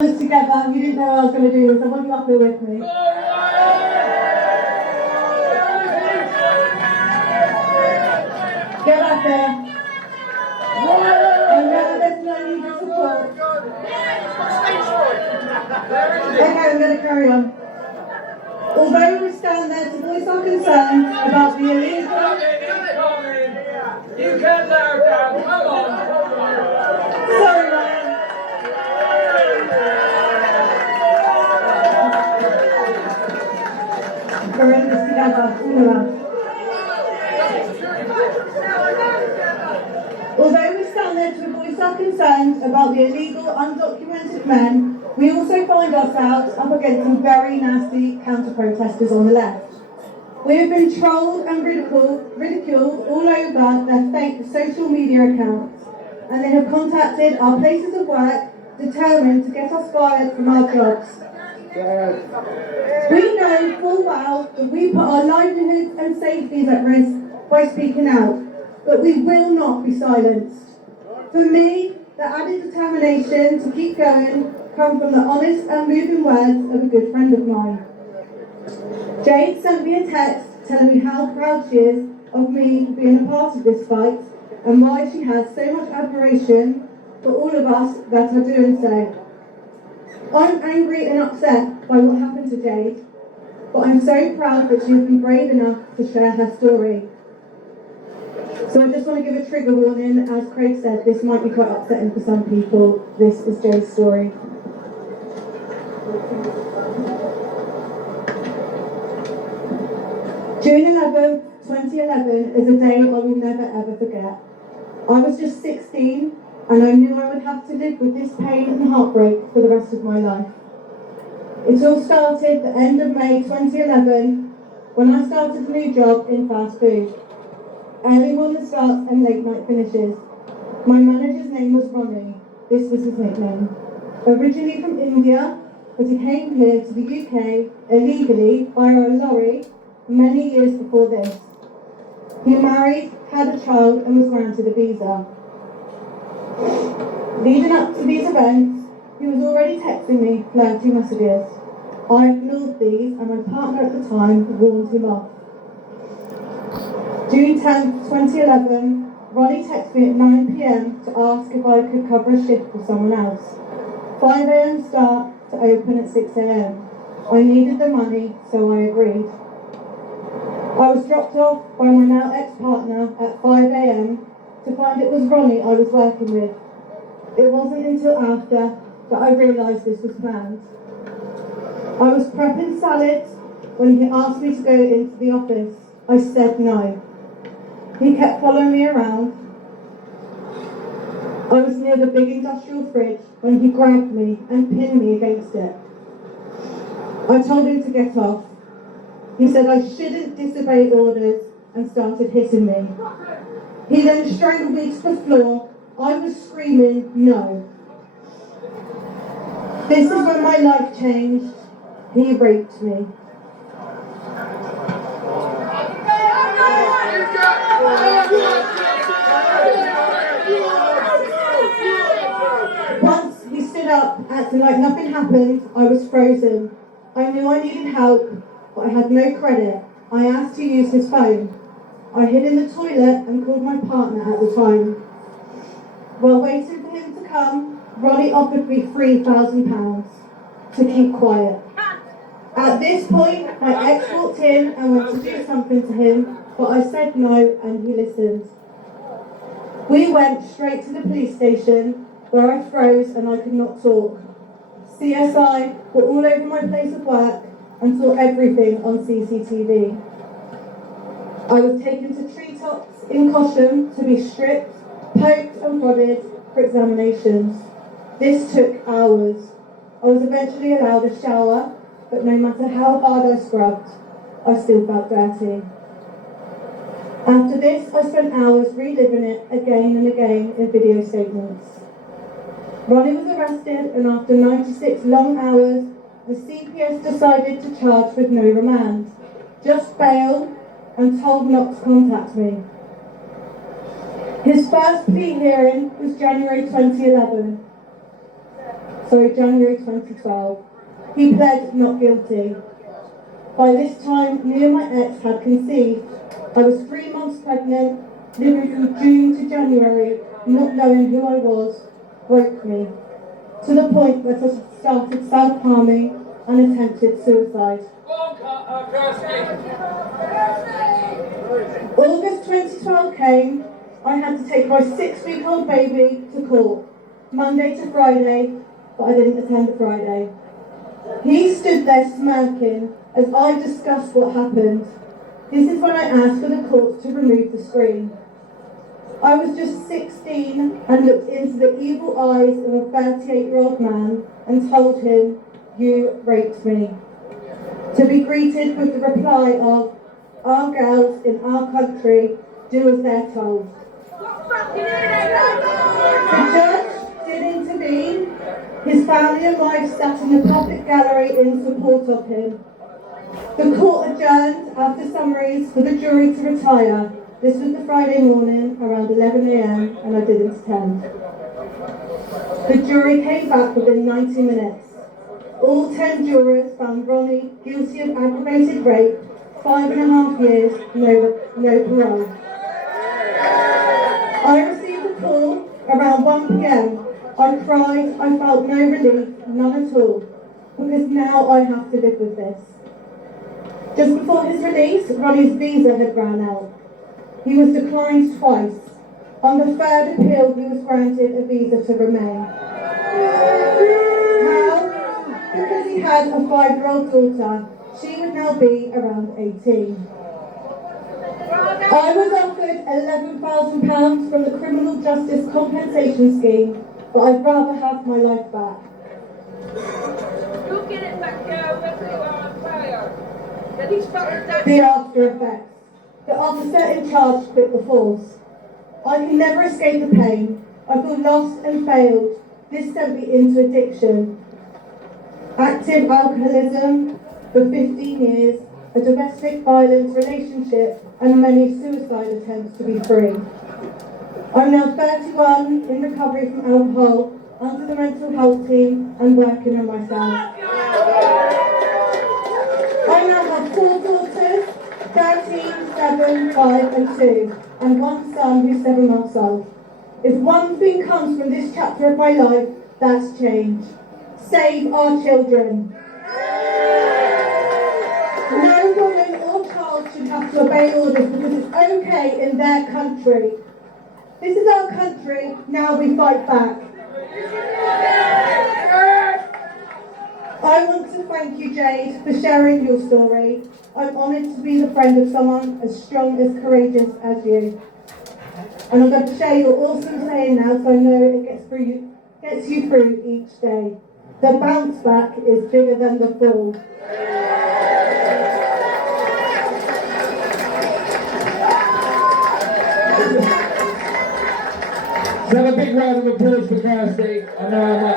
Together, you didn't know what I was going to do this. I want you up here with me. Get back there. And now there's no need for support. Okay, I'm going to carry on. Although we stand there to voice our concerns about the illegal... You can't let her down, come on! Sorry, Ryan. We're in this together, all of us. Although we stand there to voice our concerns about the illegal, undocumented men, we also find ourselves up against some very nasty counter-protesters on the left. We have been trolled and ridiculed all over their fake social media accounts, and they have contacted our places of work determined to get us fired from our jobs. We know full well that we put our livelihoods and safeties at risk by speaking out, but we will not be silenced. For me, the added determination to keep going come from the honest and moving words of a good friend of mine. Jade sent me a text telling me how proud she is of me for being a part of this fight and why she has so much admiration for all of us that are doing so. I'm angry and upset by what happened to Jade, but I'm so proud that she has been brave enough to share her story. So I just want to give a trigger warning. As Craig said, this might be quite upsetting for some people. This is Jade's story. June 11th, 2011 is a day I will never ever forget. I was just 16 and I knew I would have to live with this pain and heartbreak for the rest of my life. It all started the end of May 2011 when I started a new job in fast food. Early morning starts and late night finishes. My manager's name was Ronnie. This was his nickname. Originally from India, but he came here to the UK illegally via a lorry many years before this. He married, had a child and was granted a visa. Leading up to these events, he was already texting me flirty messages. I ignored these and my partner at the time warned him off. June 10th, 2011, Ronnie texted me at 9 PM to ask if I could cover a shift for someone else. 5 AM start to open at 6 AM. I needed the money, so I agreed. I was dropped off by my now ex-partner at 5 AM to find it was Ronnie I was working with. It wasn't until after that I realised this was planned. I was prepping salads when he asked me to go into the office. I said no. He kept following me around. I was near the big industrial fridge when he grabbed me and pinned me against it. I told him to get off. He said I shouldn't disobey orders and started hitting me. He then strangled me to the floor. I was screaming, no. This is when my life changed. He raped me. Once he stood up, acting like nothing happened, I was frozen. I knew I needed help, but I had no credit. I asked to use his phone. I hid in the toilet and called my partner at the time. While waiting for him to come, Ronnie offered me £3,000 to keep quiet. At this point, my ex walked in and went to do something to him, but I said no and he listened. We went straight to the police station where I froze and I could not talk. CSI were all over my place of work and saw everything on CCTV. I was taken to treetops in Cosham to be stripped, poked and prodded for examinations. This took hours. I was eventually allowed a shower, but no matter how hard I scrubbed, I still felt dirty. After this, I spent hours reliving it again and again in video statements. Ronnie was arrested, and after 96 long hours, the CPS decided to charge with no remand, just bail, and told not to contact me. His first plea hearing was January 2011. January 2012. He pled not guilty. By this time, me and my ex had conceived. I was 3 months pregnant, living from June to January, not knowing who I was, broke me, to the point that I started self-harming and attempted suicide. August 2012 came. I had to take my 6-week-old baby to court, Monday to Friday, but I didn't attend the Friday. He stood there smirking as I discussed what happened. This is when I asked for the court to remove the screen. I was just 16 and looked into the evil eyes of a 38-year-old man and told him, "You raped me." To be greeted with the reply of, "Our girls in our country do as they're told." The judge did intervene. His family and wife sat in the public gallery in support of him. The court adjourned after summaries for the jury to retire. This was the Friday morning around 11 a.m. and I didn't attend. The jury came back within 90 minutes. All 10 jurors found Ronnie guilty of aggravated rape, 5.5 years, no parole. I received a call around 1 p.m. I cried, I felt no relief, none at all, because now I have to live with this. Just before his release, Ronnie's visa had run out. He was declined twice. On the third appeal, he was granted a visa to remain. How? Because he had a 5-year-old daughter. She would now be around 18. I was offered £11,000 from the Criminal Justice Compensation Scheme, but I'd rather have my life back. You get it back there where you are on fire. The after effects. The officer in charge quit the force. I can never escape the pain. I feel lost and failed. This sent me into addiction. Active alcoholism for 15 years, a domestic violence relationship, and many suicide attempts to be free. I'm now 31, in recovery from alcohol, under the mental health team, and working on myself. I now have 4 daughters, 13, 7, 5 and 2, and 1 son who's 7 months old. If one thing comes from this chapter of my life, that's change. Save our children. No woman or child should have to obey orders because it's okay in their country. This is our country, now we fight back. I want to thank you, Jade, for sharing your story. I'm honoured to be the friend of someone as strong, as courageous as you. And I'm going to share your awesome saying now so I know it gets you through each day. The bounce back is bigger than the fall. Let's have a big round of applause for Kirsty. I know how much